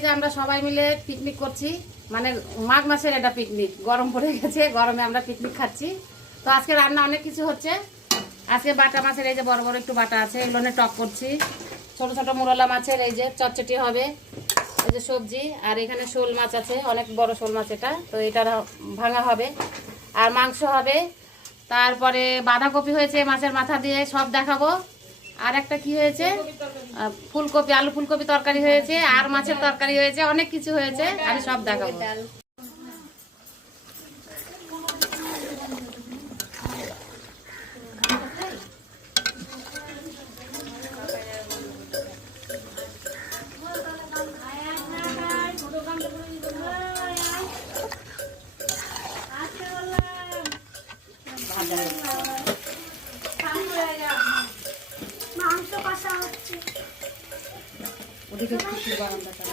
যে আমরা সবাই মিলে পিকনিক করছি, মানে মাঘ মাসের এটা পিকনিক। গরম পড়ে গেছে, গরমে আমরা পিকনিক খাচ্ছি। তো আজকে রান্না অনেক কিছু হচ্ছে। আজকে বাটা মাছের এই যে বড় বড় একটু বাটা আছে, এগুলো নিয়ে টক করছি। ছোট ছোট মুরলা মাছের এই যে চটচটি হবে, এই যে সবজি। আর এখানে শোল মাছ আছে, অনেক বড় শোল মাছ এটা, তো এটা ভাঙা হবে। আর মাংস হবে। তারপরে বাঁধাকপি হয়েছে মাছের মাথা দিয়ে, সব দেখাবো। আর একটা কি হয়েছে, ফুলকপি, আলু ফুলকপি তরকারি হয়েছে, আর মাছের তরকারি হয়েছে, অনেক কিছু হয়েছে, আমি সব দেখাবো। ওদিকে একটু গরম দেখা